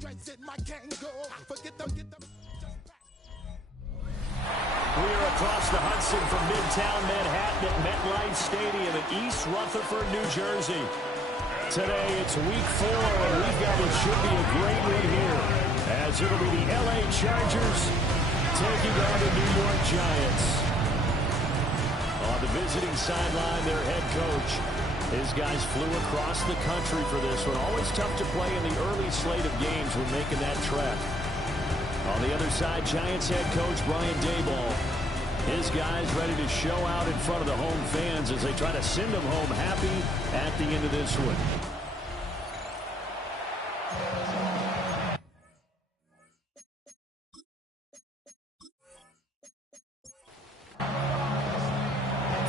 We are across the Hudson from Midtown Manhattan at MetLife Stadium in East Rutherford, New Jersey. Today it's week 4, and we've got what should be a great one here, as it'll be the LA Chargers taking on the New York Giants. On the visiting sideline, their head coach. His guys flew across the country for this one. Always tough to play in the early slate of games when making that trek. On the other side, Giants head coach Brian Daboll. His guys ready to show out in front of the home fans as they try to send them home happy at the end of this one.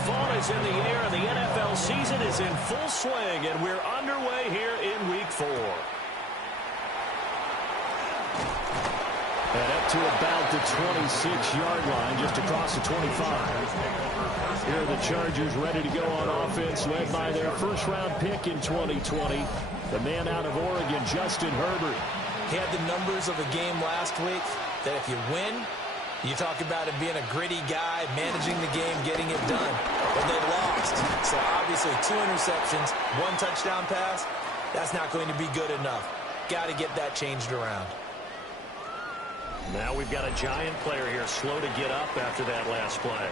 Fall is in the air, and the NFL season is in full swing, and we're underway here in week 4. And up to about the 26-yard line, just across the 25. Here are the Chargers ready to go on offense, led by their first-round pick in 2020, the man out of Oregon, Justin Herbert. He had the numbers of a game last week that if you win, you talk about him being a gritty guy, managing the game, getting it done. But they lost. So obviously 2 interceptions, 1 touchdown pass, that's not going to be good enough. Got to get that changed around. Now we've got a Giant player here slow to get up after that last play.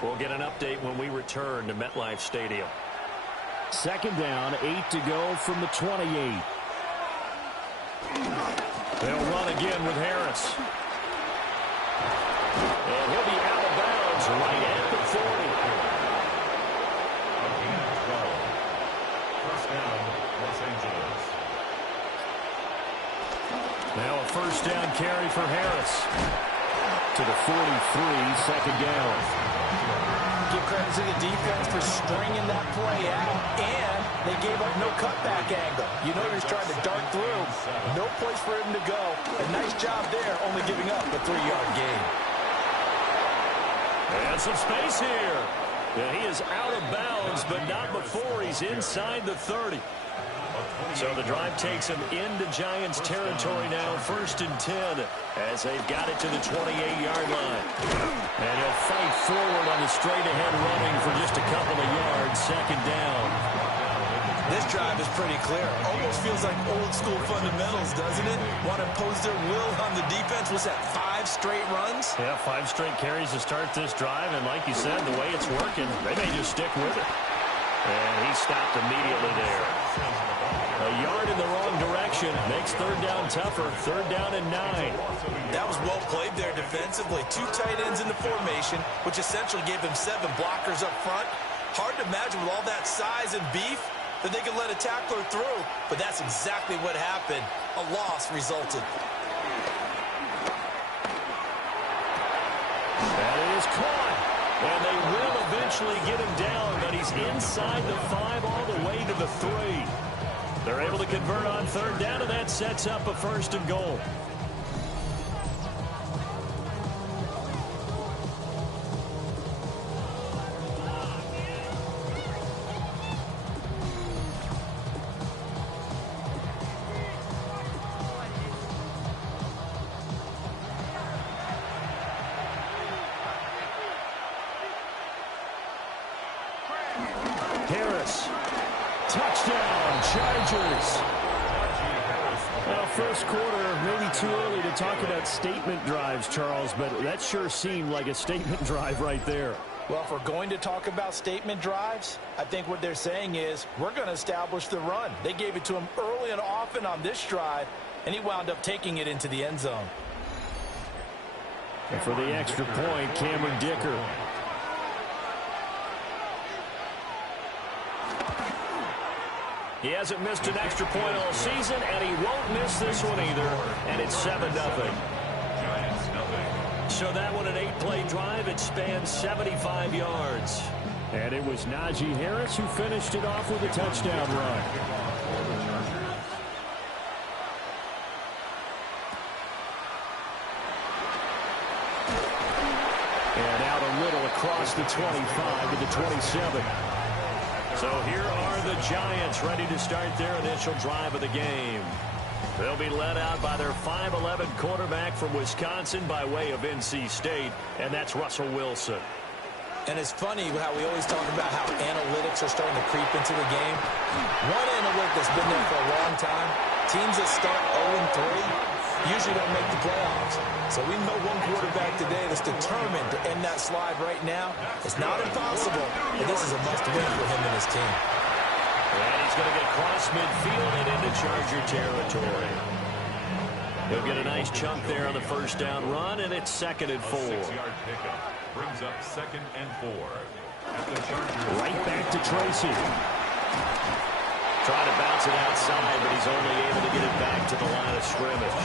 We'll get an update when we return to MetLife Stadium. Second down, 8 to go from the 28. They'll run again with Harris. And he'll be out of bounds right at the 40. First down, Los Angeles. Now a first down carry for Harris. To the 43, second down. Give credit to the defense for stringing that play out, and they gave up no cutback angle. You know he was trying to dart through. No place for him to go. A nice job there, only giving up a 3-yard gain. And some space here. And he is out of bounds, but not before he's inside the 30. So the drive takes him into Giants territory now, 1st and 10, as they've got it to the 28-yard line. And he'll fight forward on the straight-ahead running for just a couple of yards, second down. This drive is pretty clear. Almost feels like old-school fundamentals, doesn't it? Want to impose their will on the defense. Was that 5 straight runs? Yeah, 5 straight carries to start this drive, and like you said, the way it's working, they may just stick with it. And he stopped immediately there. A yard in the wrong direction makes third down tougher. Third down and 9. That was well played there defensively. 2 tight ends in the formation, which essentially gave them 7 blockers up front. Hard to imagine with all that size and beef that they could let a tackler through, but that's exactly what happened. A loss resulted. That is caught. And they will eventually get him down, but he's inside the 5 all the way to the 3. They're able to convert on third down, and that sets up a 1st and goal. Harris. Touchdown, Chargers. Well, first quarter, maybe too early to talk about statement drives, Charles, but that sure seemed like a statement drive right there. Well, if we're going to talk about statement drives, I think what they're saying is we're going to establish the run. They gave it to him early and often on this drive, and he wound up taking it into the end zone. And for the extra point, Cameron Dicker. He hasn't missed an extra point all season, and he won't miss this one either. And it's 7-0. So that one, an 8-play drive. It spans 75 yards. And it was Najee Harris who finished it off with a touchdown run. And out a little across the 25 to the 27. So here are the Giants ready to start their initial drive of the game. They'll be led out by their 5'11" quarterback from Wisconsin by way of NC State, and that's Russell Wilson. And it's funny how we always talk about how analytics are starting to creep into the game. One analytic that's been there for a long time, teams that start 0-3 usually don't make the playoffs. So we know one quarterback today that's determined to end that slide right now. It's not impossible, but this is a must-win for him and his team. And he's going to get across midfield and into Charger territory. He'll get a nice chunk there on the first down run, and it's 2nd and 4. 6-yard pickup brings up 2nd and 4. Right back to Tracy. Trying to bounce it outside, but he's only able to get it back to the line of scrimmage.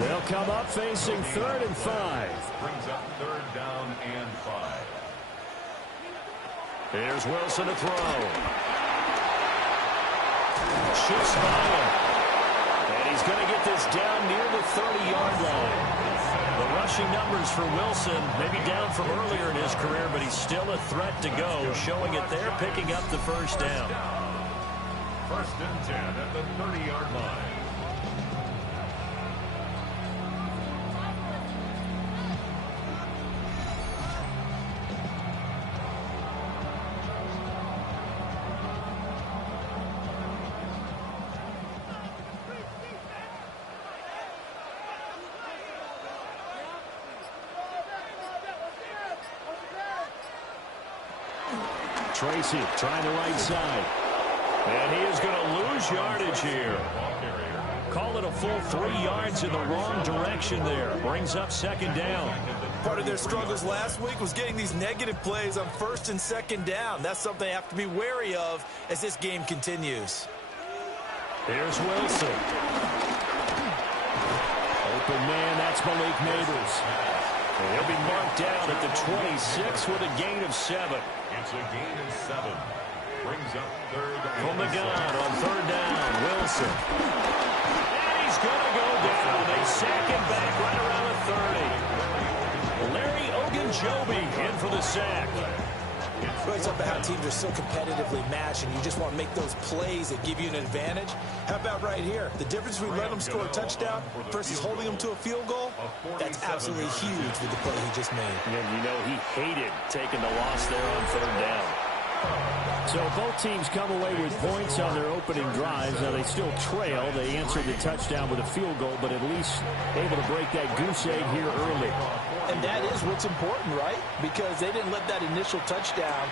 They'll come up facing 3rd and 5. Brings up 3rd down and 5. Here's Wilson to throw. Shoots by him. And he's going to get this down near the 30-yard line. The rushing numbers for Wilson, maybe down from earlier in his career, but he's still a threat to go, showing it there, picking up the first down. 1st and 10 at the 30-yard line. Tracy trying the right side. And he is going to lose yardage here. Call it a full 3 yards in the wrong direction there. Brings up 2nd down. Part of their struggles last week was getting these negative plays on 1st and 2nd down. That's something they have to be wary of as this game continues. Here's Wilson. Open man, that's Malik Neighbors. And he'll be marked down at the 26 with a gain of 7. It's a gain of 7. Brings up 3rd From the gun on 3rd down, Wilson. And he's going to go down. They sack him back right around the 30. Larry Ogunjobi in for the sack. Really talking about how teams are so competitively matched and you just want to make those plays that give you an advantage. How about right here? The difference between letting them score a touchdown versus holding them to a field goal, that's absolutely huge with the play he just made. And you know he hated taking the loss there on 3rd down. So both teams come away with points on their opening drives. Now they still trail. They answered the touchdown with a field goal, but at least able to break that goose egg here early. And that is what's important, right? Because they didn't let that initial touchdown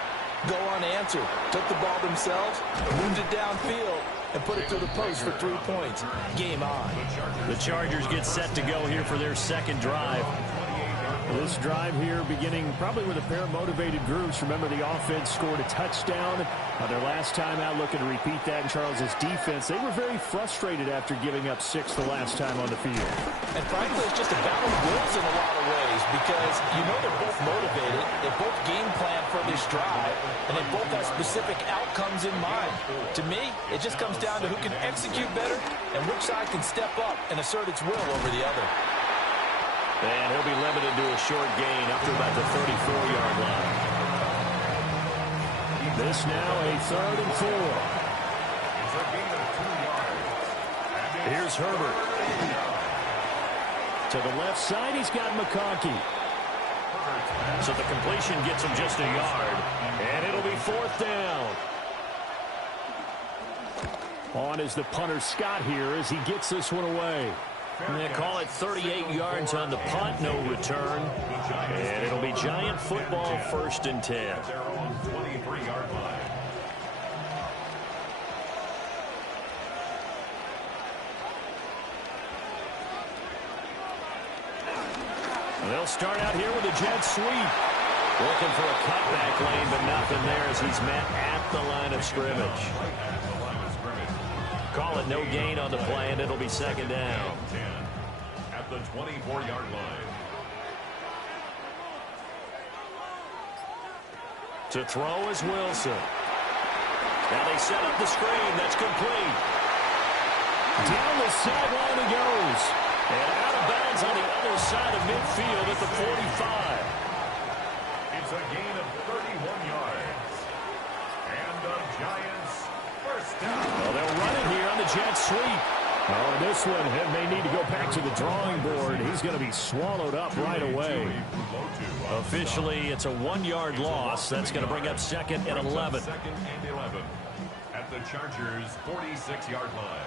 go unanswered. Took the ball themselves, moved it downfield, and put it through the post for 3 points. Game on. The Chargers get set to go here for their 2nd drive. This drive here beginning probably with a pair of motivated groups. Remember, the offense scored a touchdown their last time out, looking to repeat that in Charles's defense. They were very frustrated after giving up 6 the last time on the field. And frankly, it's just a battle of wills in a lot of ways because you know they're both motivated. They both game plan for this drive, and they both have specific outcomes in mind. To me, it just comes down to who can execute better and which side can step up and assert its will over the other. And he'll be limited to a short gain up to about the 34-yard line. This now a 3rd and 4. It's a gain of 2 yards. Here's Herbert. To the left side, he's got McConkey. So the completion gets him just a yard. And it'll be 4th down. On is the punter Scott here as he gets this one away. And they call it 38 yards on the punt, no return. And it'll be Giant football, 1st and 10. Their own 23-yard line. They'll start out here with a jet sweep. Looking for a cutback lane, but nothing there as he's met at the line of scrimmage. Call it no gain on the play, and it'll be 2nd down. At the 24-yard line. To throw is Wilson. Now they set up the screen. That's complete. Down the sideline he goes. And out of bounds on the other side of midfield at the 45. It's a gain of 31 yards. And the Giants first down. Well, they'll run it here on the jet sweep. Oh, this one may need to go back to the drawing board. He's going to be swallowed up right away. Officially, it's a 1-yard loss. That's going to bring up 2nd and 11. 2nd and 11 at the Chargers' 46-yard line.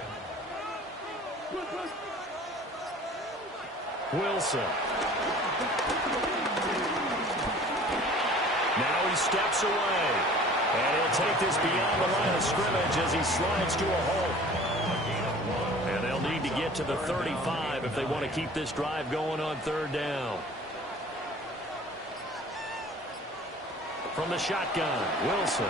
Wilson. Now he steps away. And he'll take this beyond the line of scrimmage as he slides to a hole. And they'll need to get to the 35 if they want to keep this drive going on 3rd down. From the shotgun, Wilson.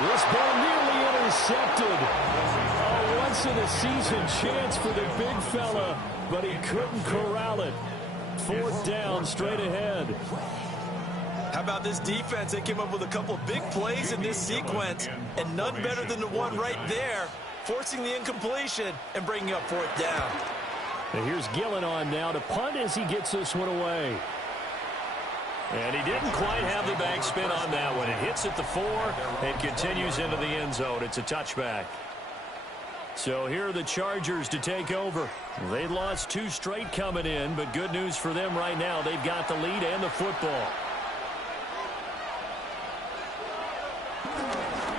This ball nearly intercepted. A once-in-a-season chance for the big fella, but he couldn't corral it. 4th down, straight ahead. How about this defense? They came up with a couple big plays in this sequence, and none better than the one right there, forcing the incompletion and bringing up 4th down. And here's Gillen on now to punt as he gets this one away. And he didn't quite have the backspin on that one. It hits at the 4 and continues into the end zone. It's a touchback. So here are the Chargers to take over. They lost 2 straight coming in, but good news for them right now. They've got the lead and the football.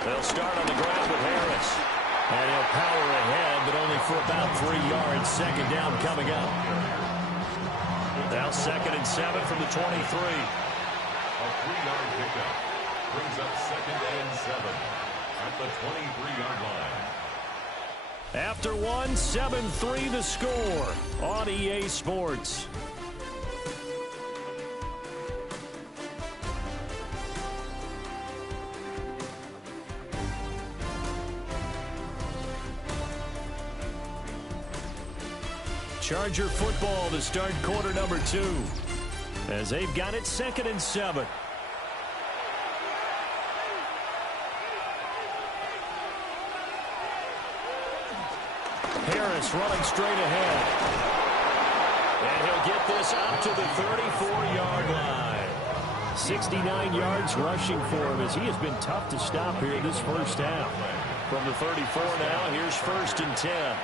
They'll start on the ground with Harris. And he'll power ahead, but only for about 3 yards. 2nd down coming up. Now 2nd and 7 from the 23. A 3-yard pickup brings up 2nd and 7 at the 23-yard line. After 1, 7-3 the score on EA Sports. Charger football to start quarter number 2 as they've got it 2nd and 7. Harris running straight ahead. And he'll get this up to the 34-yard line. 69 yards rushing for him as he has been tough to stop here this first half. From the 34 now, here's 1st and 10.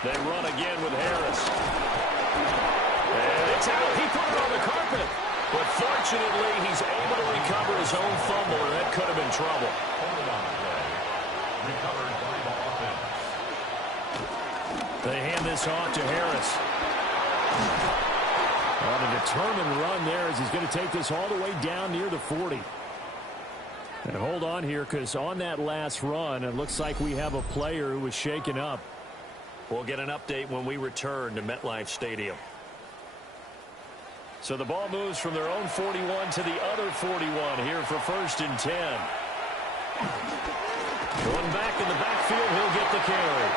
They run again with Harris. And it's out. He put it on the carpet. But fortunately, he's able to recover his own fumble, or that could have been trouble. Recovered by the offense. They hand this off to Harris. On a determined run there as he's going to take this all the way down near the 40. And hold on here, because on that last run, it looks like we have a player who was shaken up. We'll get an update when we return to MetLife Stadium. So the ball moves from their own 41 to the other 41 here for 1st and 10. Going back in the backfield, he'll get the carry.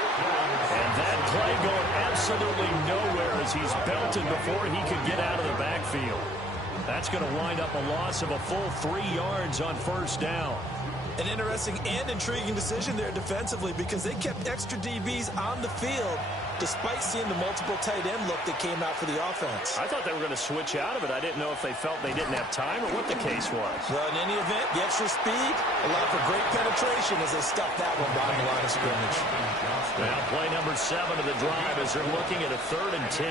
And that play going absolutely nowhere as he's belted before he could get out of the backfield. That's going to wind up a loss of a full 3 yards on 1st down. An interesting and intriguing decision there defensively because they kept extra DBs on the field despite seeing the multiple tight end look that came out for the offense. I thought they were going to switch out of it. I didn't know if they felt they didn't have time or what the case was. Well, in any event, the extra speed allowed for great penetration as they stuffed that one behind the line of scrimmage. Now play number 7 of the drive as they're looking at a 3rd and 10.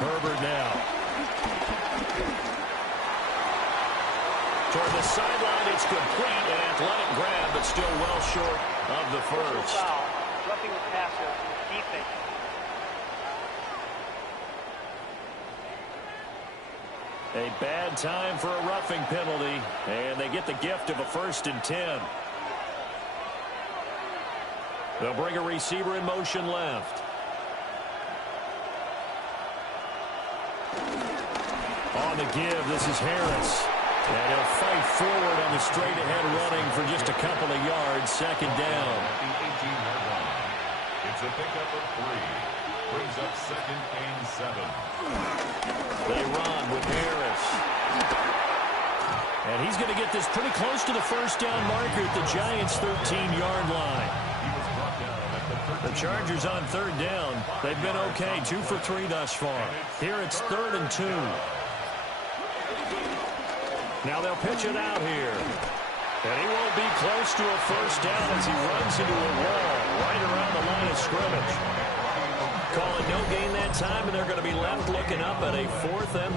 Herbert now. Toward the sideline, it's complete. An athletic grab, but still well short of the first. Foul, roughing the passer, defense. A bad time for a roughing penalty, and they get the gift of a 1st and 10. They'll bring a receiver in motion left. On the give, this is Harris. And he'll fight forward on the straight-ahead running for just a couple of yards. 2nd down. At the 18-yard line. It's a pickup of 3. Brings up 2nd and 7. They run with Harris. And he's going to get this pretty close to the 1st down marker at the Giants' 13-yard line. He was brought down at The Chargers on 3rd down. They've been okay, 2 for 3 thus far. Here it's 3rd and 2. Now they'll pitch it out here. And he won't be close to a first down as he runs into a wall right around the line of scrimmage. Call it no gain that time, and they're going to be left looking up at a 4th and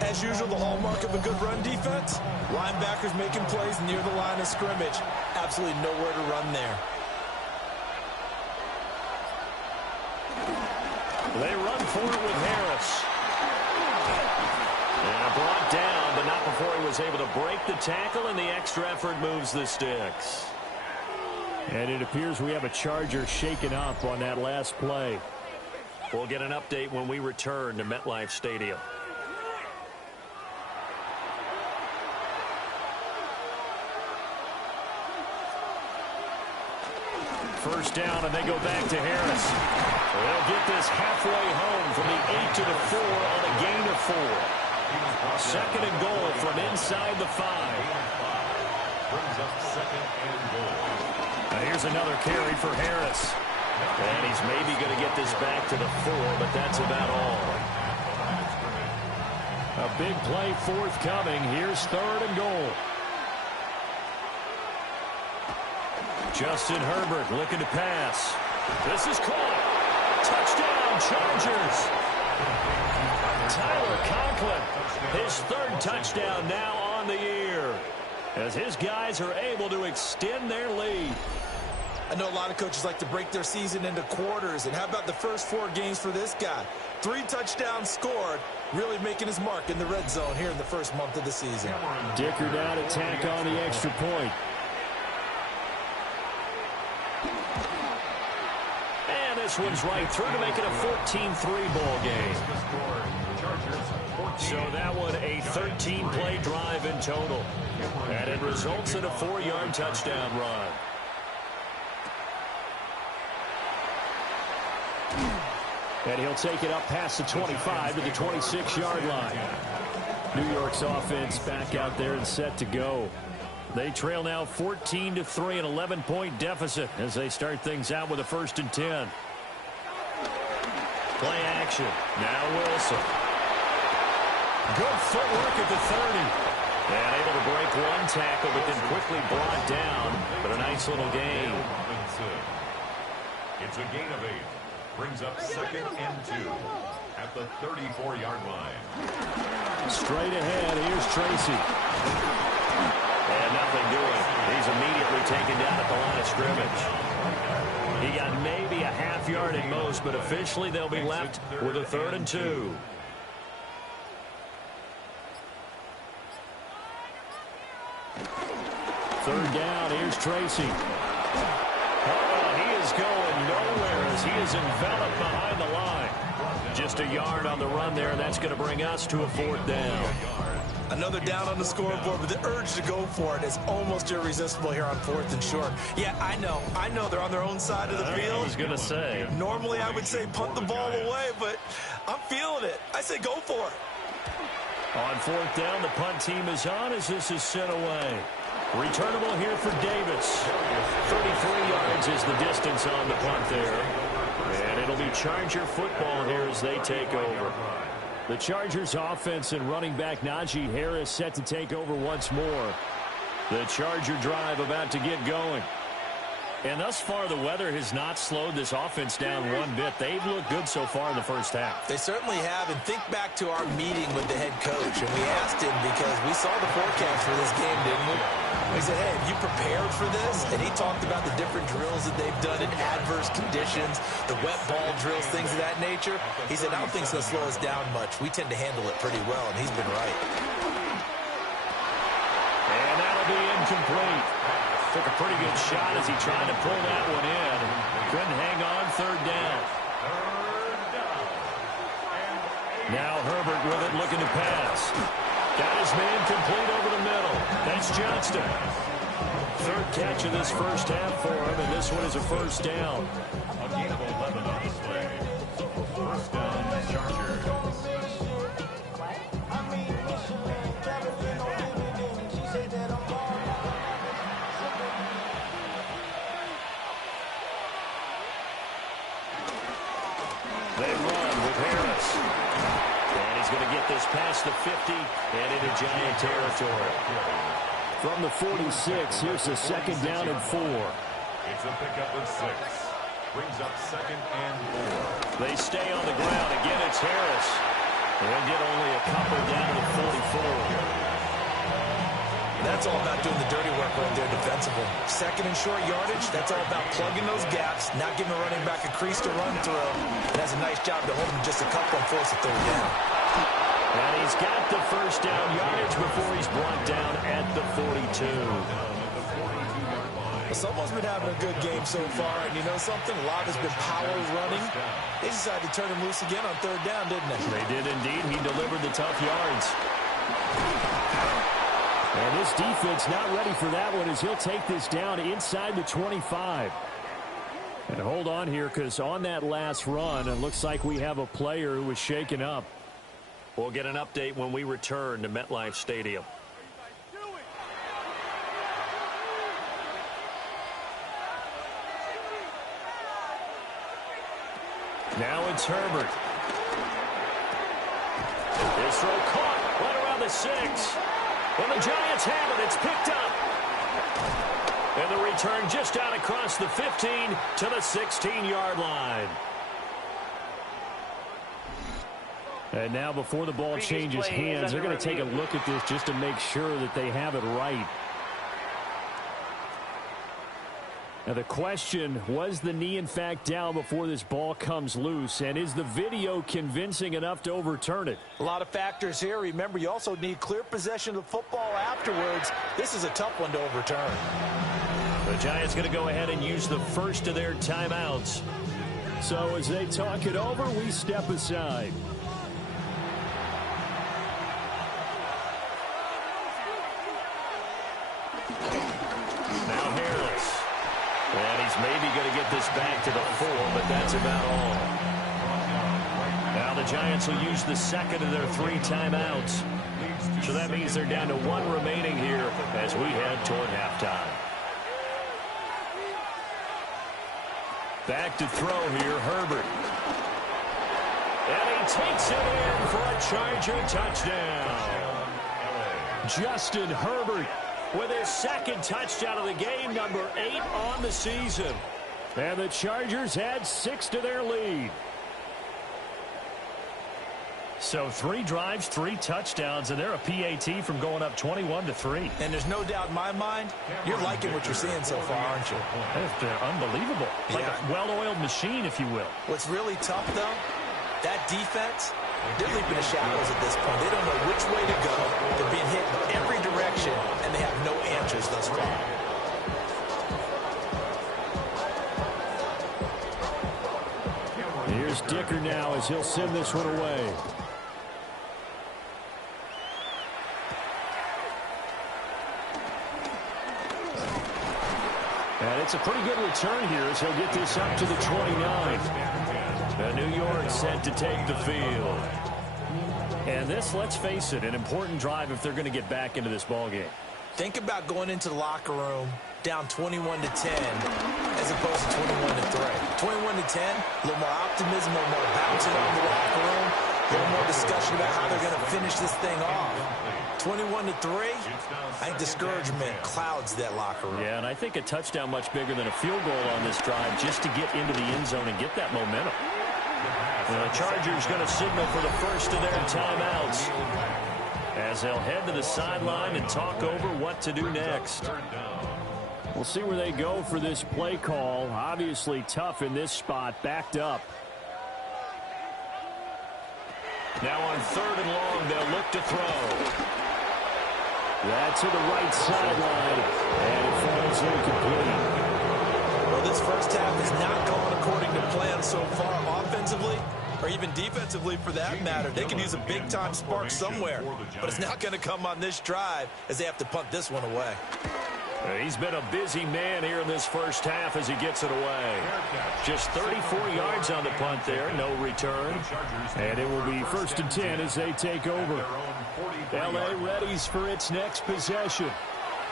1. As usual, the hallmark of a good run defense, linebackers making plays near the line of scrimmage. Absolutely nowhere to run there. They run for it with Harris. And brought down, but not before he was able to break the tackle, and the extra effort moves the sticks. And it appears we have a Charger shaken up on that last play. We'll get an update when we return to MetLife Stadium. First down, and they go back to Harris. They'll get this halfway home from the 8 to the 4 on a gain of 4. 2nd and goal from inside the 5. Brings up 2nd and goal. Now here's another carry for Harris. And he's maybe going to get this back to the 4, but that's about all. A big play forthcoming. Here's 3rd and goal. Justin Herbert looking to pass. This is caught. Touchdown, Chargers. Tyler Conklin, his 3rd touchdown now on the year, as his guys are able to extend their lead. I know a lot of coaches like to break their season into quarters, and how about the first 4 games for this guy? 3 touchdowns scored, really making his mark in the red zone here in the first month of the season. Dicker down to tack on the extra point. And this one's right through to make it a 14-3 ball game. So that one a 13-play drive in total. And it results in a 4-yard touchdown run. And he'll take it up past the 25 to the 26-yard line. New York's offense back out there and set to go. They trail now 14-3, an 11-point deficit as they start things out with a 1st and 10. Play action. Now Wilson. Good footwork at the 30. And able to break one tackle, but then quickly brought down. But a nice little gain. It's a gain of 8. Brings up 2nd and 2 at the 34-yard line. Straight ahead, here's Tracy. And nothing doing. He's immediately taken down at the line of scrimmage. He got maybe a half yard at most, but officially they'll be left with a 3rd and 2. Third down, here's Tracy. Oh, he is going nowhere as he is enveloped behind the line. Just a yard on the run there, and that's going to bring us to a 4th down. Another down on the scoreboard, but the urge to go for it is almost irresistible here on 4th and short. Yeah, I know they're on their own side of the field. I was going to say. Normally I would say punt the ball away, but I'm feeling it. I say go for it. On 4th down, the punt team is on as this is sent away. Returnable here for Davis. 33 yards is the distance on the punt there. And it'll be Charger football here as they take over. The Chargers offense and running back Najee Harris set to take over once more. The Charger drive about to get going. And thus far, the weather has not slowed this offense down one bit. They've looked good so far in the first half. They certainly have. And think back to our meeting with the head coach. And we asked him because we saw the forecast for this game, didn't we? We said, hey, have you prepared for this? And he talked about the different drills that they've done in adverse conditions, the wet ball drills, things of that nature. He said, I don't think it's going to slow us down much. We tend to handle it pretty well, and he's been right. And that'll be incomplete. Took a pretty good shot as he tried to pull that one in. Couldn't hang on, 3rd down. Now Herbert with it, looking to pass. Got his man complete over the middle. That's Johnston. 3rd catch of this first half for him, and this one is a 1st down. A gain of 11 on this play. 1st down, Chargers. They run with Harris. And he's going to get this past across the 50 and into Giant territory. From the 46, here's the 2nd down and 4. It's a pickup of 6. Brings up 2nd and 4. They stay on the ground. Again, it's Harris. They'll get only a couple down to the 44. That's all about doing the dirty work right there defensively. 2nd and short yardage, that's all about plugging those gaps, not giving a running back a crease to run through. And that's a nice job to hold him just a couple and force a 3rd down. And he's got the 1st down yardage before he's brought down at the 42. Well, someone's been having a good game so far, and you know something? A lot has been power running. They decided to turn him loose again on 3rd down, didn't they? They did indeed. He delivered the tough yards. And this defense not ready for that one as he'll take this down inside the 25. And hold on here, because on that last run, it looks like we have a player who was shaken up. We'll get an update when we return to MetLife Stadium. Now it's Herbert. This throw caught right around the 6. When the Giants have it, it's picked up. And the return just out across the 15 to the 16-yard line. And now before the ball changes hands, they're going to take a look at this just to make sure that they have it right. Now the question, was the knee in fact down before this ball comes loose? And is the video convincing enough to overturn it? A lot of factors here. Remember, you also need clear possession of the football afterwards. This is a tough one to overturn. The Giants going to go ahead and use the first of their timeouts. So as they talk it over, we step aside. Now Harris. And he's maybe going to get this back to the 4, but that's about all. Now the Giants will use the 2nd of their 3 timeouts. So that means they're down to 1 remaining here as we head toward halftime. Back to throw here, Herbert. And he takes it in for a Charger touchdown. Justin Herbert with his 2nd touchdown of the game, number 8 on the season. And the Chargers add 6 to their lead. So 3 drives, 3 touchdowns, and they're a PAT from going up 21-3. And there's no doubt in my mind, you're liking what you're seeing so far, aren't you? They're unbelievable. Like a well-oiled machine, if you will. What's really tough, though, that defense, they're leaping the shadows at this point. They don't know which way to go. They're being hit in every direction, and they have no answers thus far. Here's Dicker now as he'll send this one away. And it's a pretty good return here as he'll get this up to the 29. And New York set to take the field. And this, let's face it, an important drive if they're going to get back into this ballgame. Think about going into the locker room down 21-10 as opposed to 21-3. 21-10, a little more optimism, a little more bouncing around the locker room, a little more discussion about how they're going to finish this thing off. 21-3, I think discouragement clouds that locker room. Yeah, and I think a touchdown much bigger than a field goal on this drive just to get into the end zone and get that momentum. The Chargers going to signal for the first of their timeouts as they'll head to the sideline and talk over what to do next. We'll see where they go for this play call. Obviously tough in this spot, backed up. Now on 3rd and long, they'll look to throw. That's to the right sideline, and it falls incomplete. Well, this first half has not gone according to plan so far offensively, or even defensively for that matter. They could use a big-time spark somewhere, but it's not going to come on this drive as they have to punt this one away. He's been a busy man here in this first half as he gets it away. Just 34 yards on the punt there, no return. And it will be 1st and 10 as they take over. L.A. readies for its next possession.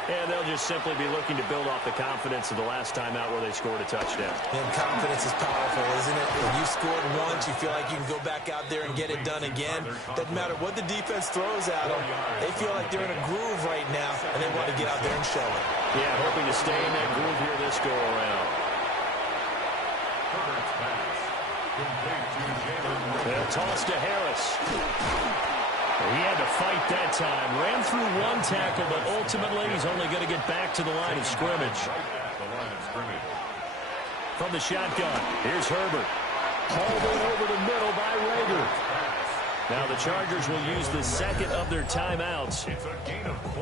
And they'll just simply be looking to build off the confidence of the last time out where they scored a touchdown. And confidence is powerful, isn't it? When you scored once, you feel like you can go back out there and get it done again. Doesn't matter what the defense throws at them. They feel like they're in a groove right now, and they want to get out there and show it. Yeah, hoping to stay in that groove here this go-around. Herbert's pass. Complete to Jalen. They'll toss to Harris. He had to fight that time. Ran through one tackle, but ultimately he's only going to get back to the line of scrimmage. From the shotgun, here's Herbert. Hauled in over the middle by Rager. Now the Chargers will use the second of their timeouts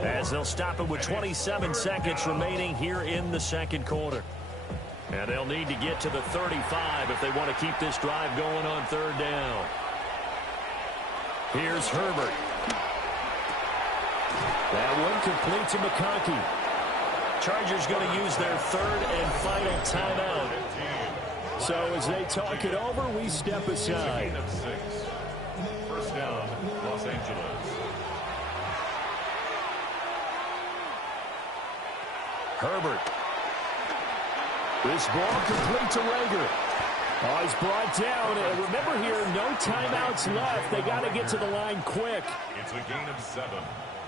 as they'll stop it with 27 seconds remaining here in the second quarter. And they'll need to get to the 35 if they want to keep this drive going on third down. Here's Herbert. That one complete to McConkey. Chargers going to use their third and final timeout. So as they talk it over, we step aside. First down, Los Angeles. Herbert. This ball complete to Rager. Oh, he's brought down. And remember here, no timeouts left. They got to get to the line quick. It's a gain of 7.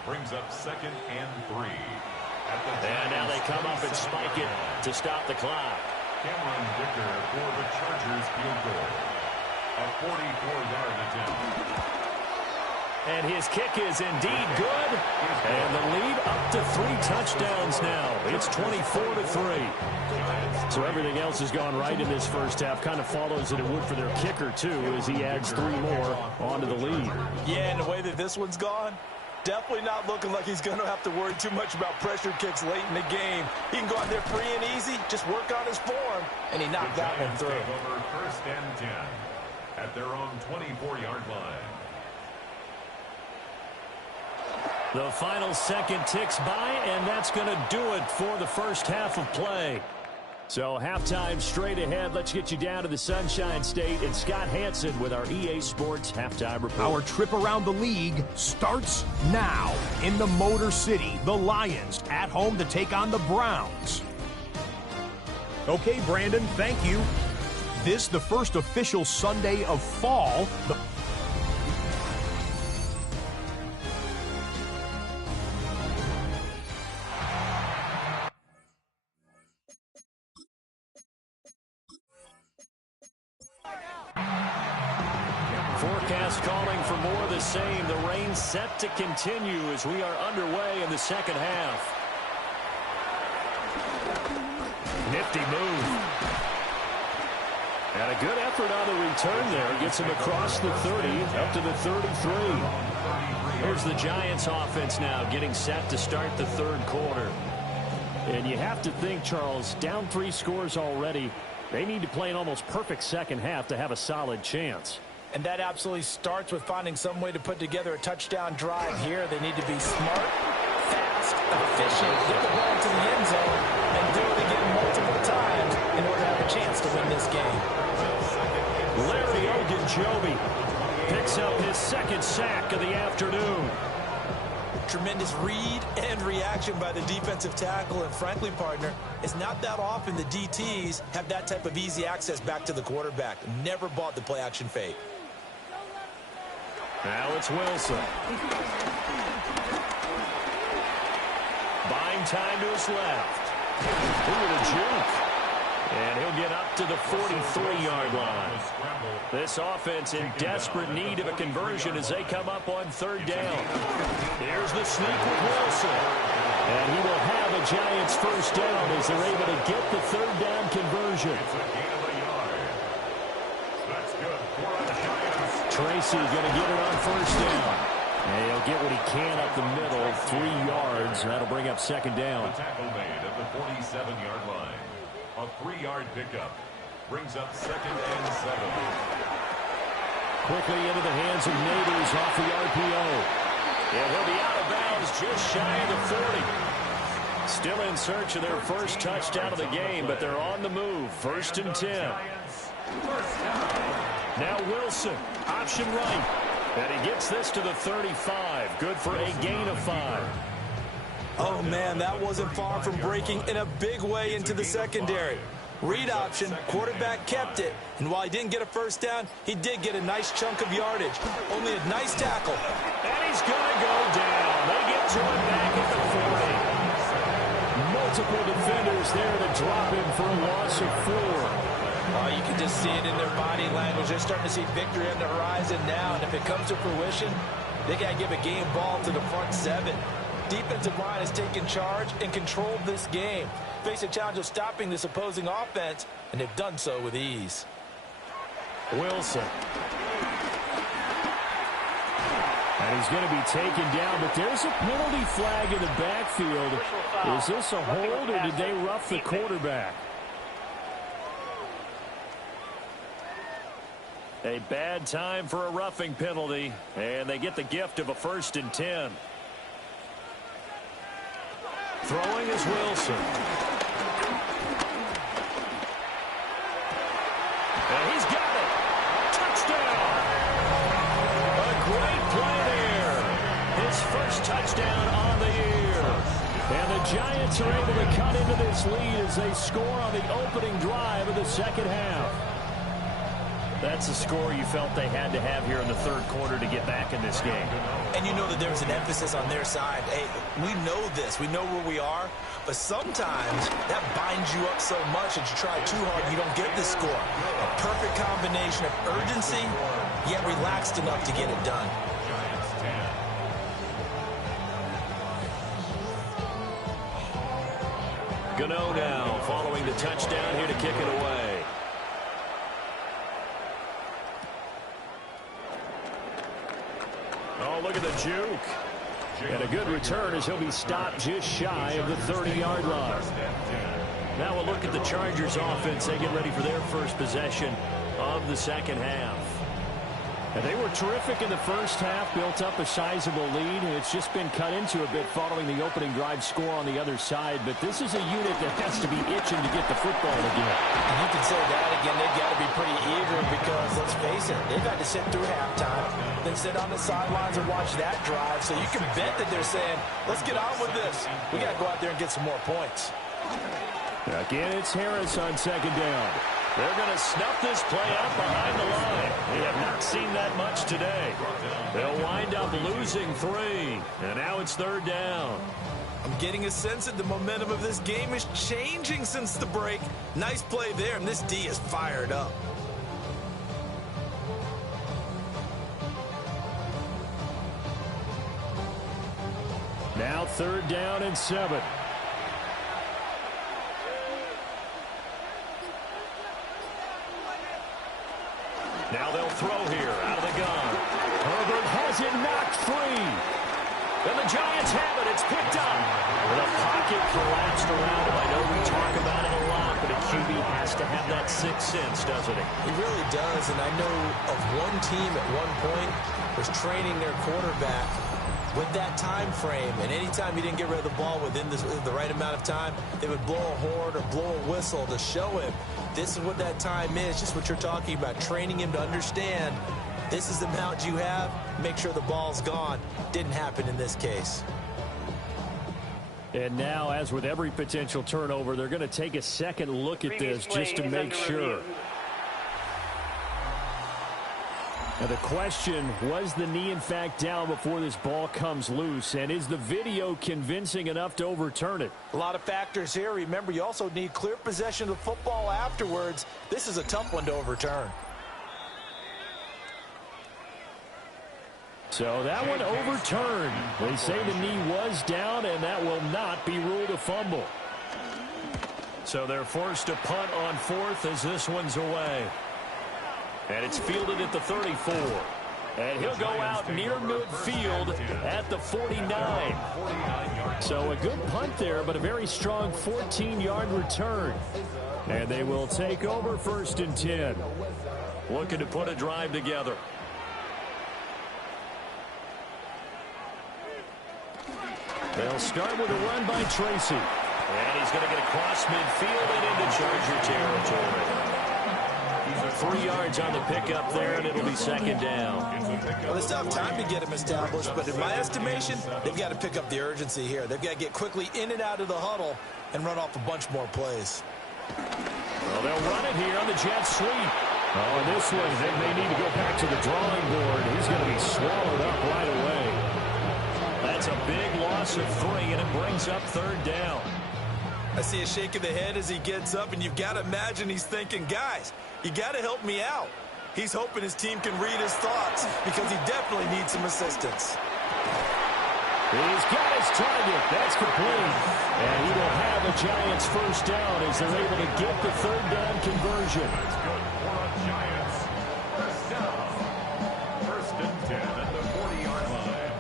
Brings up 2nd and 3. And now they come up and spike it to stop the clock. Cameron Dicker for the Chargers field goal. A 44-yard attempt. And his kick is indeed good. And the lead up to 3 touchdowns now. It's 24-3. So everything else has gone right in this first half. Kind of follows that it would for their kicker, too, as he adds 3 more onto the lead. Yeah, and the way that this one's gone, definitely not looking like he's going to have to worry too much about pressure kicks late in the game. He can go out there free and easy, just work on his form, and he knocked that one through. Over first and 10 at their own 24-yard line. The final second ticks by, and that's going to do it for the first half of play. So halftime straight ahead. Let's get you down to the Sunshine State and Scott Hansen with our EA Sports Halftime Report. Our trip around the league starts now. In the Motor City, the Lions at home to take on the Browns. Okay, Brandon, thank you. This, the first official Sunday of fall. Forecast calling for more of the same. The rain set to continue as we are underway in the second half. Nifty move. And a good effort on the return there. Gets him across the 30, up to the 33. Here's the Giants offense now getting set to start the third quarter. And you have to think, Charles, down 3 scores already. They need to play an almost perfect second half to have a solid chance. And that absolutely starts with finding some way to put together a touchdown drive here. They need to be smart, fast, efficient, get the ball to the end zone, and do it again multiple times in order to have a chance to win this game. Larry Ogunjobi picks up his second sack of the afternoon. Tremendous read and reaction by the defensive tackle, and frankly, partner, it's not that often the DTs have that type of easy access back to the quarterback. Never bought the play action fake. Now it's Wilson. Buying time to his left. Ooh, the juke. And he'll get up to the 43-yard line. This offense in desperate need of a conversion as they come up on third down. Here's the sneak with Wilson. And he will have a Giants first down as they're able to get the third down conversion. Tracy going to get it on first down. And he'll get what he can up the middle, 3 yards. That'll bring up second down. The tackle made at the 47-yard line. A 3-yard pickup brings up 2nd and 7. Quickly into the hands of Neighbors off the RPO. And he'll be out of bounds just shy of the 40. Still in search of their first touchdown of the game, but they're on the move. 1st and 10. Now Wilson, option right. And he gets this to the 35. Good for a gain of 5. Oh, man, that wasn't far from breaking in a big way into the secondary. Read option, quarterback kept it, and while he didn't get a first down, he did get a nice chunk of yardage. Only a nice tackle. And he's going to go down. They get to him back at the 40. Multiple defenders there to drop him for a loss of 4. Oh, you can just see it in their body language. They're starting to see victory on the horizon now, and if it comes to fruition, they got to give a game ball to the front 7. Defensive line has taken charge and controlled this game. Face a challenge of stopping this opposing offense, and they've done so with ease. Wilson. And he's going to be taken down, but there's a penalty flag in the backfield. Is this a hold, or did they rough the quarterback? A bad time for a roughing penalty, and they get the gift of a 1st and 10. Throwing is Wilson. And he's got it. Touchdown. A great play there. His first touchdown on the year. And the Giants are able to cut into this lead as they score on the opening drive of the second half. That's a score you felt they had to have here in the third quarter to get back in this game. And you know that there's an emphasis on their side. Hey, we know this. We know where we are. But sometimes that binds you up so much that you try too hard and you don't get the score. A perfect combination of urgency, yet relaxed enough to get it done. Gano now following the touchdown here to kick it away. Oh, look at the juke. And a good return as he'll be stopped just shy of the 30-yard line. Now we'll look at the Chargers offense. They get ready for their first possession of the second half. And they were terrific in the first half, built up a sizable lead, and it's just been cut into a bit following the opening drive score on the other side. But this is a unit that has to be itching to get the football again. And you can say that again. They've got to be pretty eager because, let's face it, they've had to sit through halftime, then sit on the sidelines and watch that drive. So you can bet that they're saying, let's get on with this. We got to go out there and get some more points. Again, it's Harris on second down. They're going to snuff this play out behind the line. We have not seen that much today. They'll wind up losing 3. And now it's third down. I'm getting a sense that the momentum of this game is changing since the break. Nice play there, and this D is fired up. Now third down and 7. Now they'll throw here out of the gun. Herbert has it knocked free. And the Giants have it. It's picked up. The pocket collapsed around him. I know we talk about it a lot, but a QB has to have that sixth sense, doesn't he? He really does, and I know of one team at one point was training their quarterback with that time frame, and anytime he didn't get rid of the ball within the right amount of time, they would blow a horn or blow a whistle to show him this is what that time is, just what you're talking about, training him to understand this is the amount you have, make sure the ball's gone. Didn't happen in this case. And now, as with every potential turnover, they're going to take a second look at this just to make sure. Now the question, was the knee in fact down before this ball comes loose? And is the video convincing enough to overturn it? A lot of factors here. Remember, you also need clear possession of the football afterwards. This is a tough one to overturn. So that one overturned. They say the knee was down, and that will not be ruled a fumble. So they're forced to punt on fourth as this one's away. And it's fielded at the 34. And he'll go out near midfield at the 49. So a good punt there, but a very strong 14-yard return. And they will take over first and 10. Looking to put a drive together. They'll start with a run by Tracy. And he's going to get across midfield and into Charger territory. 3 yards on the pickup there, and it'll be second down. Well, they still have time to get him established, but in my estimation, they've got to pick up the urgency here. They've got to get quickly in and out of the huddle and run off a bunch more plays. Well, they'll run it here on the jet sweep. Oh, and this one, they may need to go back to the drawing board. He's going to be swallowed up right away. That's a big loss of 3, and it brings up third down. I see a shake of the head as he gets up, and you've got to imagine he's thinking, guys, you got to help me out. He's hoping his team can read his thoughts because he definitely needs some assistance. He's got his target. That's complete. And he will have a Giants first down as they're able to get the third down conversion. That's good for a Giants. First down. First and 10 at the 40-yard line.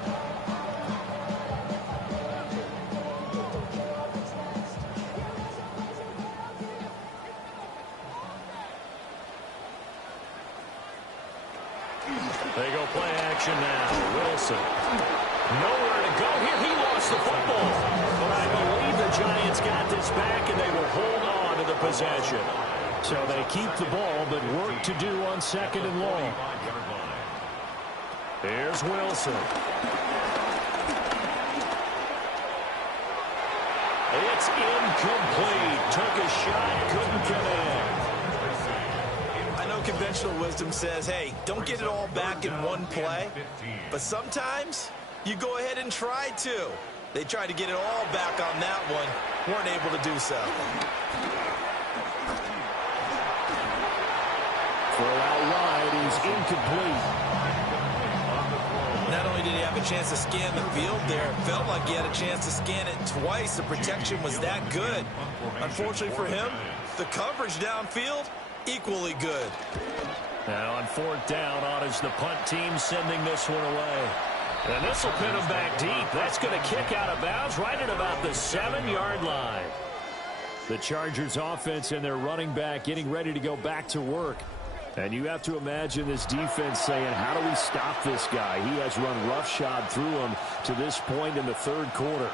They go play action now. Wilson. Nowhere to go here. He lost the football. But I believe the Giants got this back, and they will hold on to the possession. So they keep the ball, but work to do on second and long. Here's Wilson. It's incomplete. Took a shot, couldn't connect. I know conventional wisdom says, hey, don't get it all back in one play. But sometimes you go ahead and try to. They tried to get it all back on that one. Weren't able to do so. Throw out wide. He's incomplete. Not only did he have a chance to scan the field there, it felt like he had a chance to scan it twice. The protection was that good. Unfortunately for him, the coverage downfield, equally good. Now on fourth down, on is the punt team sending this one away. And this will pin him back deep. That's going to kick out of bounds right at about the 7-yard line. The Chargers offense and their running back getting ready to go back to work. And you have to imagine this defense saying, how do we stop this guy? He has run roughshod through him to this point in the third quarter.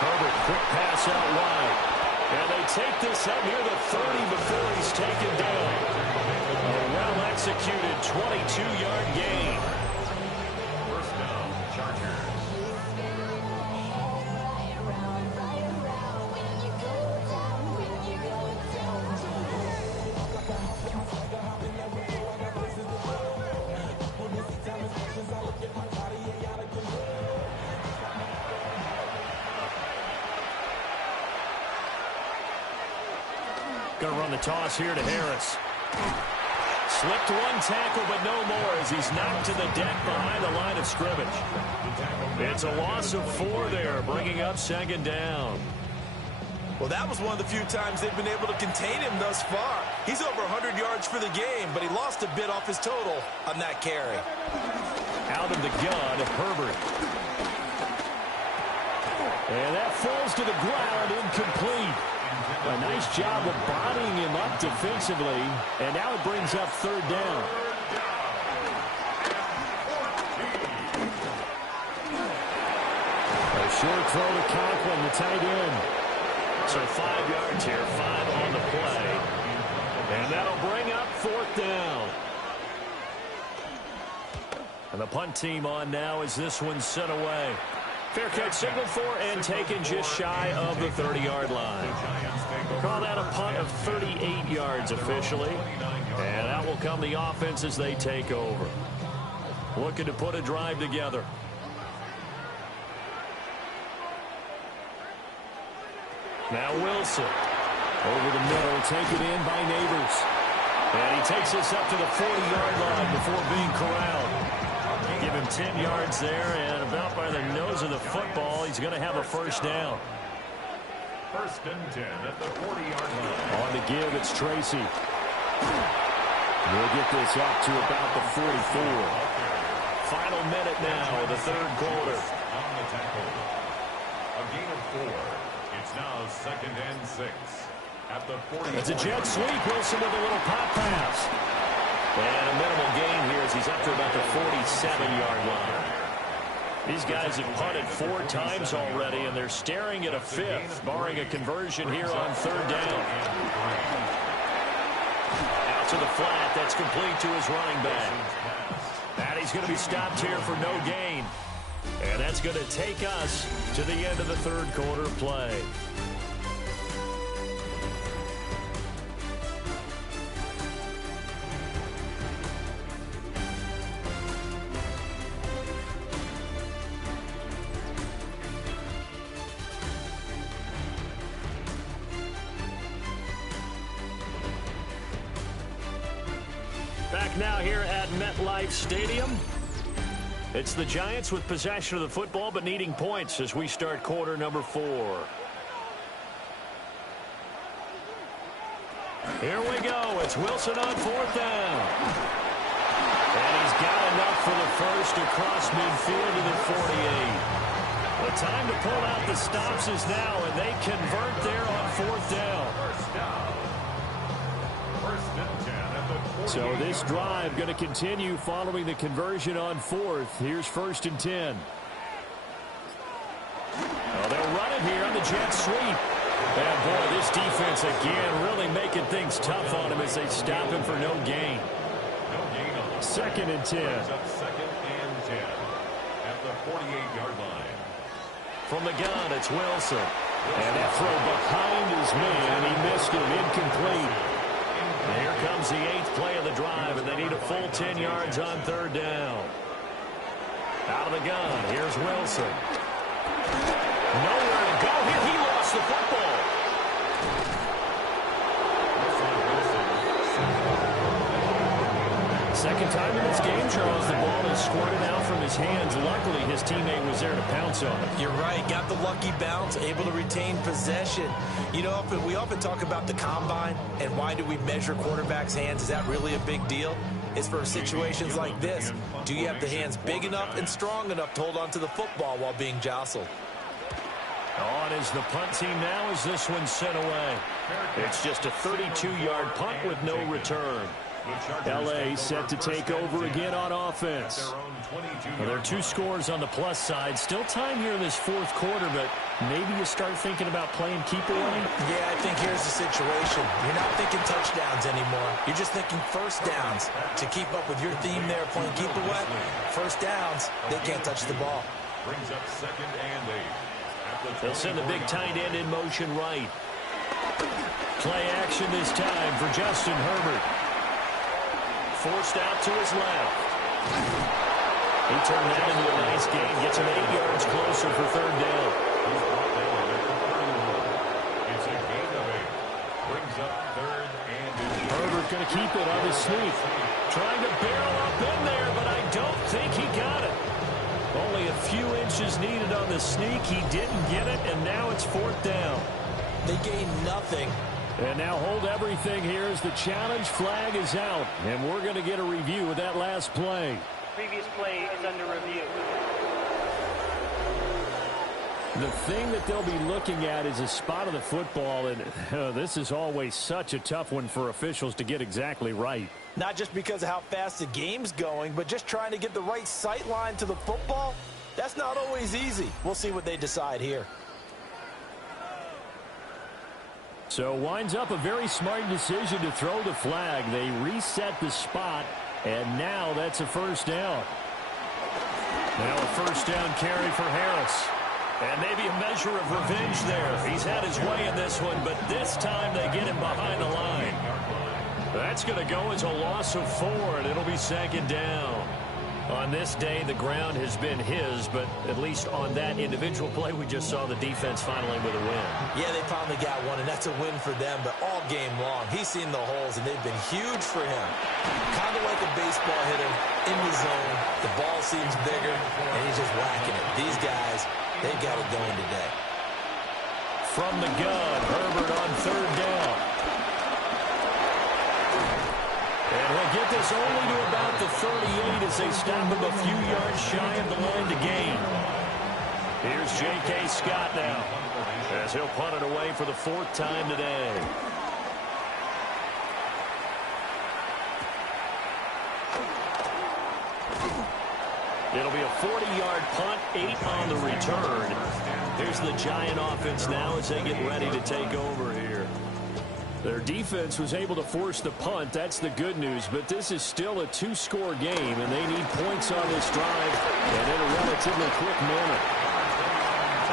Herbert, quick pass out wide. And they take this up near the 30 before he's taken down. A well-executed 22-yard gain. First down, Chargers. Going to run the toss here to Harris. Slipped one tackle, but no more as he's knocked to the deck behind the line of scrimmage. It's a loss of 4 there, bringing up second down. Well, that was one of the few times they've been able to contain him thus far. He's over 100 yards for the game, but he lost a bit off his total on that carry. Out of the gun, Herbert. And that falls to the ground, incomplete. A nice job of bodying him up defensively, and now it brings up third down. A short throw to Conklin, the tight end. So 5 yards here, 5 on the play. And that'll bring up fourth down. And the punt team on now as this one's sent away. Fair catch signaled for and taken just shy of the 30-yard line. Call that a punt of 38 yards officially. And out will come the offense as they take over. Looking to put a drive together. Now Wilson. Over the middle, taken in by Neighbors. And he takes this up to the 40-yard line before being corralled. Give him 10 yards there, and about by the nose of the football, he's going to have a first down. First and 10 at the 40-yard line. On the give, it's Tracy. We'll get this up to about the 44. Final minute now of the third quarter. On the tackle. A gain of 4. It's now second and 6 at the 40. It's a jet sweep. Wilson with a little pop pass. And a minimal gain here as he's up to about the 47-yard line. These guys have punted 4 times already, and they're staring at a 5th, barring a conversion here on 3rd down. Out to the flat. That's complete to his running back. And he's going to be stopped here for no gain. And that's going to take us to the end of the 3rd quarter play. Back now here at MetLife Stadium. It's the Giants with possession of the football but needing points as we start quarter number 4. Here we go. It's Wilson on 4th down. And he's got enough for the first across midfield to the 48. The time to pull out the stops is now, and they convert there on 4th down. So this drive going to continue following the conversion on 4th. Here's 1st and 10. Oh, they'll run it here on the jet sweep. And boy, this defense again really making things tough on him as they stop him for no gain. 2nd and 10. 2nd and 10 at the 48-yard line. From the gun, it's Wilson. And that throw behind his man. He missed it. Incomplete. And here comes the 8th play of the drive, and they need a full 10 yards on 3rd down. Out of the gun, here's Wilson. Nowhere to go here. He lost the football. Second time in this game, Charles, the ball is squirted out from his hands. Luckily, his teammate was there to pounce on it. You're right. Got the lucky bounce, able to retain possession. You know, we often talk about the combine and why do we measure quarterbacks' hands. Is that really a big deal? It's for situations like this. Do you have the hands big enough and strong enough to hold on to the football while being jostled? On is the punt team now as this one's sent away. It's just a 32-yard punt with no return. L.A. set to take over again on offense. Well, there are 2 scores on the plus side. Still time here in this 4th quarter, but maybe you start thinking about playing keep away? Yeah, I think here's the situation. You're not thinking touchdowns anymore. You're just thinking first downs. To keep up with your theme there, playing keep away, first downs, they can't touch the ball. Brings up 2nd and 8. They'll send the big tight end in motion right. Play action this time for Justin Herbert. Forced out to his left. He turned that into a nice gain. Gets him 8 yards closer for 3rd down. It's a gain of 8. Brings up 3rd and 8. Herbert going to keep it on his sneak. Trying to barrel up in there, but I don't think he got it. Only a few inches needed on the sneak. He didn't get it, and now it's 4th down. They gained nothing. And now hold everything here as the challenge flag is out. And we're going to get a review of that last play. Previous play is under review. The thing that they'll be looking at is a spot of the football, and this is always such a tough one for officials to get exactly right. Not just because of how fast the game's going, but just trying to get the right sight line to the football. That's not always easy. We'll see what they decide here. So winds up a very smart decision to throw the flag. They reset the spot, and now that's a 1st down. Now a 1st down carry for Harris. And maybe a measure of revenge there. He's had his way in this one, but this time they get him behind the line. That's going to go as a loss of 4, and it'll be 2nd down. On this day, the ground has been his, but at least on that individual play, we just saw the defense finally with a win. Yeah, they finally got one, and that's a win for them, but all game long, he's seen the holes, and they've been huge for him. Kind of like a baseball hitter in the zone. The ball seems bigger, and he's just whacking it. These guys, they've got it going today. From the gun, Herbert on 3rd down. And he'll get this only to about the 38 as they stop him a few yards shy of the line to gain. Here's J.K. Scott now as he'll punt it away for the 4th time today. It'll be a 40-yard punt, 8 on the return. Here's the Giant offense now as they get ready to take over here. Their defense was able to force the punt. That's the good news. But this is still a 2-score game, and they need points on this drive and in a relatively quick manner.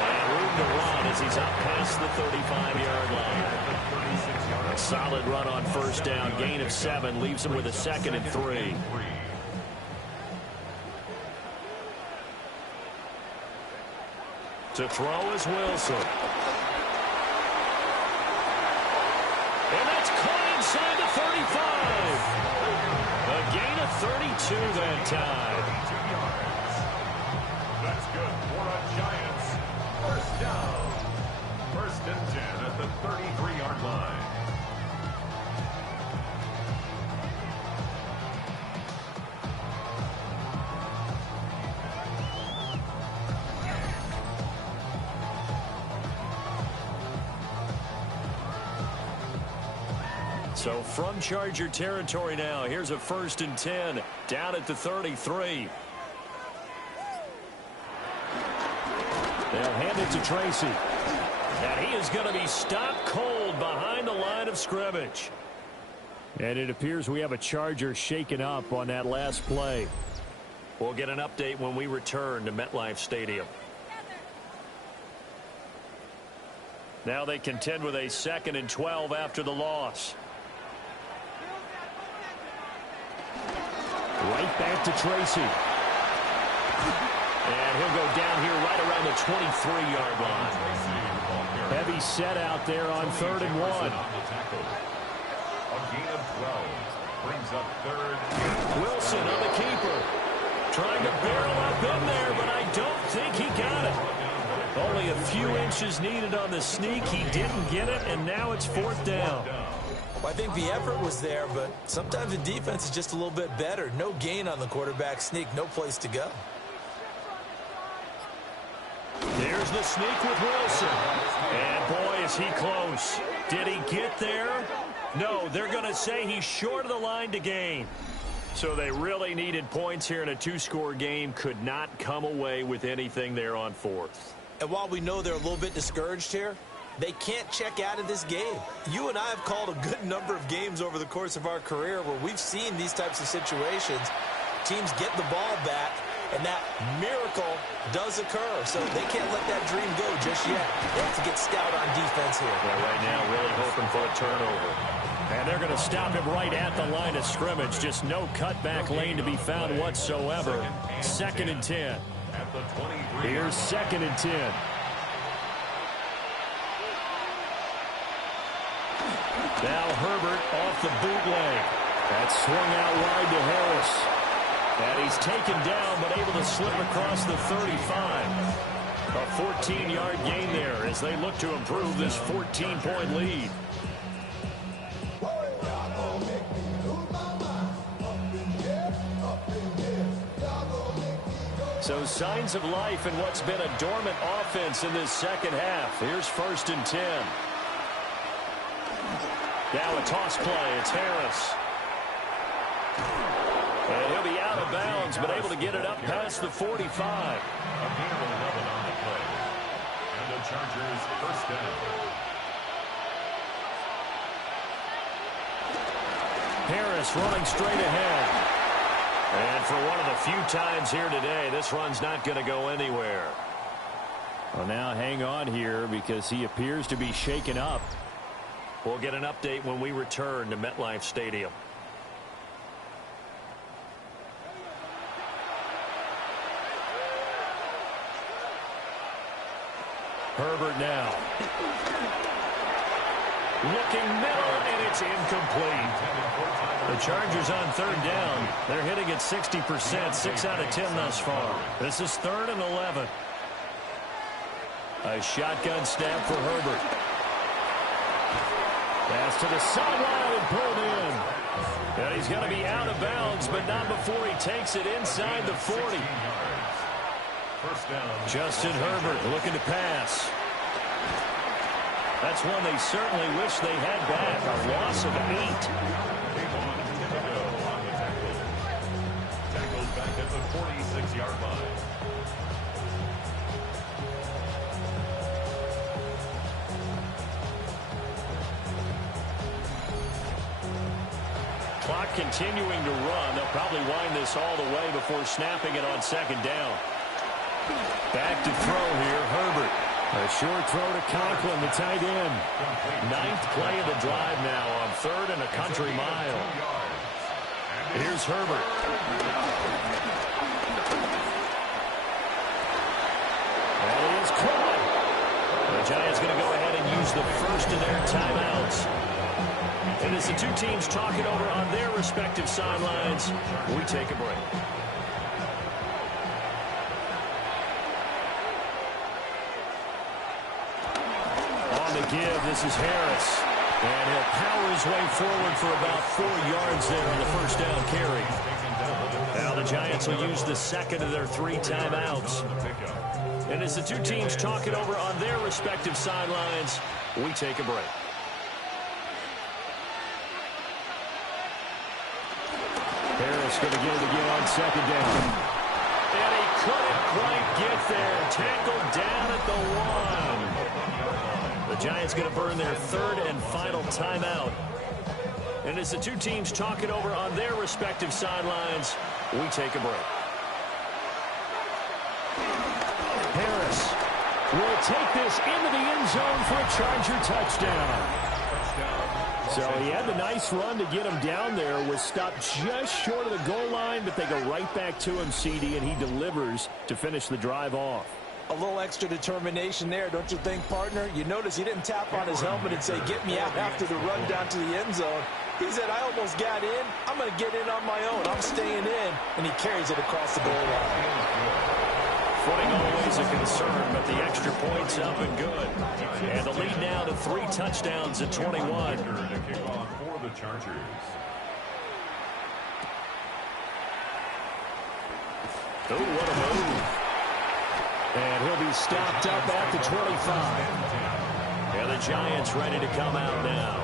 And room to run as he's up past the 35-yard line. A solid run on first down. Gain of 7 leaves him with a 2nd and 3. To throw is Wilson. And that's caught inside the 35. A gain of 32 that time. That's good for a Giants. First down. 1st and 10 at the 33-yard line. So from Charger territory now, here's a 1st and 10 down at the 33. They'll hand it to Tracy. And he is going to be stopped cold behind the line of scrimmage. And it appears we have a Charger shaken up on that last play. We'll get an update when we return to MetLife Stadium. Now they contend with a 2nd and 12 after the loss. Right back to Tracy. And he'll go down here right around the 23-yard line. Heavy set out there on 3rd and 1. A gain of 12. Brings up 3rd. Wilson on the keeper. Trying to barrel up in there, but I don't think he got it. Only a few inches needed on the sneak. He didn't get it, and now it's 4th down. Well, I think the effort was there, but sometimes the defense is just a little bit better. No gain on the quarterback sneak, no place to go. There's the sneak with Wilson. And boy, is he close. Did he get there? No, they're going to say he's short of the line to gain. So they really needed points here in a 2-score game. Could not come away with anything there on 4th. And while we know they're a little bit discouraged here, they can't check out of this game. You and I have called a good number of games over the course of our career where we've seen these types of situations. Teams get the ball back, and that miracle does occur. So they can't let that dream go just yet. They have to get stout on defense here. Yeah, right now really hoping for a turnover. And they're going to stop him right at the line of scrimmage. Just no cutback lane to be found whatsoever. 2nd and 10. Here's 2nd and 10. Now Herbert off the bootleg. That's swung out wide to Harris. And he's taken down but able to slip across the 35. A 14-yard gain there as they look to improve this 14-point lead. So signs of life in what's been a dormant offense in this second half. Here's 1st and 10. Now a toss play. It's Harris. And he'll be out of bounds, but able to get it up past the 45. A gain of 11 on the play. And the Chargers 1st down. Harris running straight ahead. And for one of the few times here today, this run's not going to go anywhere. Well, now hang on here because he appears to be shaken up. We'll get an update when we return to MetLife Stadium. Herbert now. Looking middle, and it's incomplete. The Chargers on 3rd down. They're hitting at 60%, 6 out of 10 thus far. This is 3rd and 11. A shotgun snap for Herbert. Pass to the sideline and pulled in. And he's going to be out of bounds, but not before he takes it inside the 40. Justin Herbert looking to pass. That's one they certainly wish they had back. A loss of 8. Tackled back at the 46-yard yard line. Clock continuing to run. They'll probably wind this all the way before snapping it on second down. Back to throw here, Herbert. A short throw to Conklin, the tight end. Ninth play of the drive now on third and a country mile. Here's Herbert. And he is caught. The Giants going to go ahead and use the first of their timeouts. And as the two teams talk it over on their respective sidelines, we take a break. On the give, this is Harris. And he'll power his way forward for about 4 yards there on the first down carry. Now the Giants will use the second of their 3 timeouts. And as the two teams talk it over on their respective sidelines, we take a break. Harris going to get it again on second down. And he couldn't quite get there. Tackled down at the 1. The Giants going to burn their third and final timeout. And as the two teams talk it over on their respective sidelines, we take a break. Harris will take this into the end zone for a Charger touchdown. So he had the nice run to get him down there, was stopped just short of the goal line, but they go right back to him, CD, and he delivers to finish the drive off. A little extra determination there, don't you think, partner? You notice he didn't tap on his helmet and say, get me out after the run down to the end zone. He said, I almost got in. I'm going to get in on my own. I'm staying in. And he carries it across the goal line. Footing always a concern, but the extra point's up and good. And the lead now to 3 touchdowns at 21. To kick off for the Chargers. Oh, what a move. And he'll be stopped up at the 25. And the Giants ready to come out now.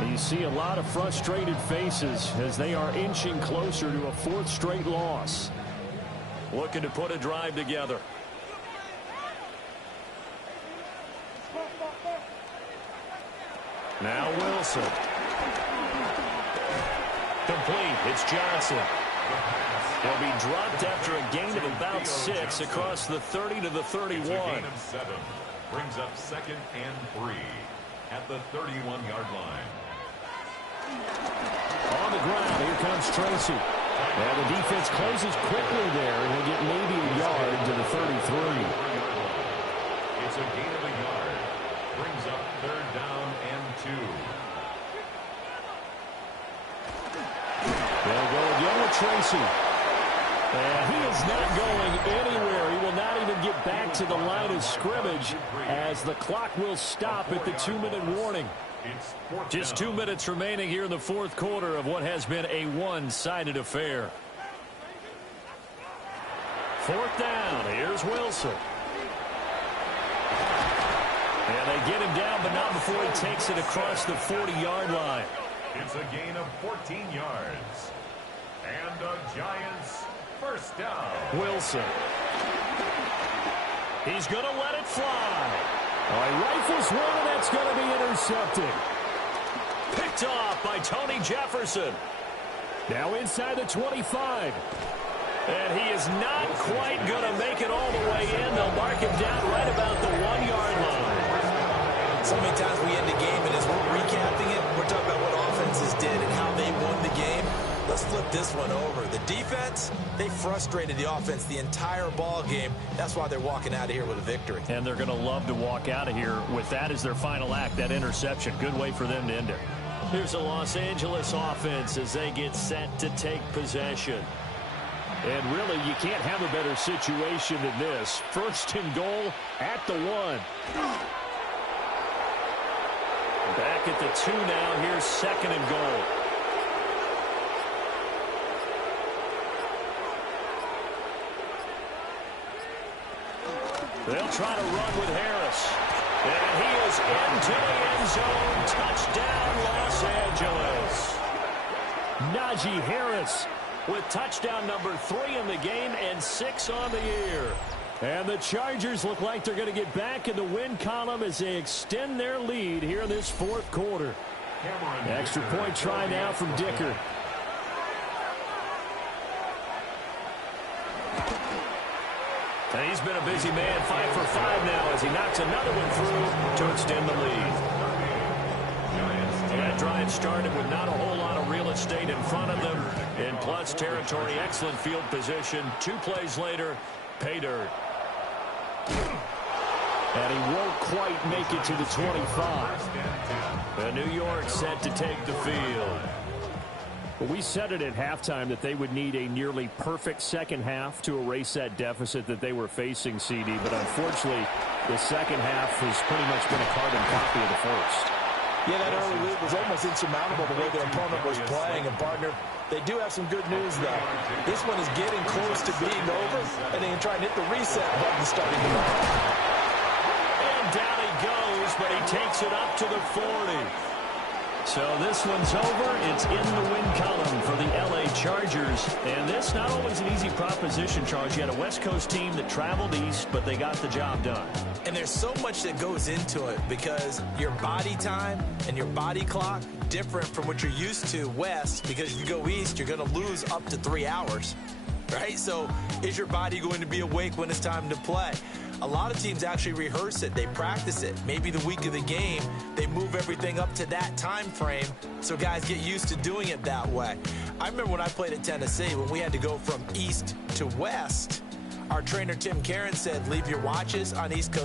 And you see a lot of frustrated faces as they are inching closer to a 4th straight loss. Looking to put a drive together. Now Wilson. Complete. It's Johnson. He'll be dropped after a gain of about 6 across the 30 to the 31. It's a gain of 7. Brings up 2nd and 3 at the 31-yard line. On the ground, here comes Tracy. And the defense closes quickly there, and he'll get maybe a yard to the 33. It's a gain of a yard. Brings up 3rd down and 2. They'll go again with Tracy. And he is not going anywhere. He will not even get back to the line of scrimmage as the clock will stop at the 2-minute warning. Just 2 minutes remaining here in the 4th quarter of what has been a one-sided affair. 4th down. Here's Wilson. And they get him down, but not before he takes it across the 40-yard line. It's a gain of 14 yards. And the Giants first down. Wilson. He's going to let it fly. He rifles one, and that's going to be intercepted. Picked off by Tony Jefferson. Now inside the 25. And he is not quite going to make it all the way in. They'll mark him down right about the 1-yard line. So many times we end the game, and as we're recapping it, we're talking about what offenses did and how they won the game. Let's flip this one over. The defense, they frustrated the offense the entire ball game. That's why they're walking out of here with a victory. And they're going to love to walk out of here with that as their final act, that interception. Good way for them to end it. Here's the Los Angeles offense as they get set to take possession. And really, you can't have a better situation than this. 1st and goal at the 1. Back at the 2 now. Here's 2nd and goal. They'll try to run with Harris. And he is into the end zone. Touchdown, Los Angeles. Najee Harris with touchdown number 3 in the game and 6 on the year. And the Chargers look like they're going to get back in the win column as they extend their lead here in this fourth quarter. Extra point try now from Dicker. And he's been a busy man, 5 for 5 now as he knocks another one through to extend the lead. And that drive started with not a whole lot of real estate in front of them. In plus territory, excellent field position. 2 plays later, pay dirt. And he won't quite make it to the 25. And New York set to take the field. Well, we said it at halftime that they would need a nearly perfect second half to erase that deficit that they were facing, CD. But unfortunately, the second half has pretty much been a carbon copy of the first. Yeah, that early lead was almost insurmountable the way their opponent was playing. And, partner, they do have some good news, though. This one is getting close to being over, and they can try and hit the reset button starting tomorrow. And down he goes, but he takes it up to the 40. So this one's over. It's in the win column for the L.A. Chargers. And this not always an easy proposition, Charles. You had a West Coast team that traveled east, but they got the job done. And there's so much that goes into it because your body time and your body clock different from what you're used to west, because if you go east, you're going to lose up to 3 hours, right? So is your body going to be awake when it's time to play? A lot of teams actually rehearse it. They practice it. Maybe the week of the game, they move everything up to that time frame so guys get used to doing it that way. I remember when I played at Tennessee, when we had to go from east to west, our trainer Tim Karen said, leave your watches on East Coast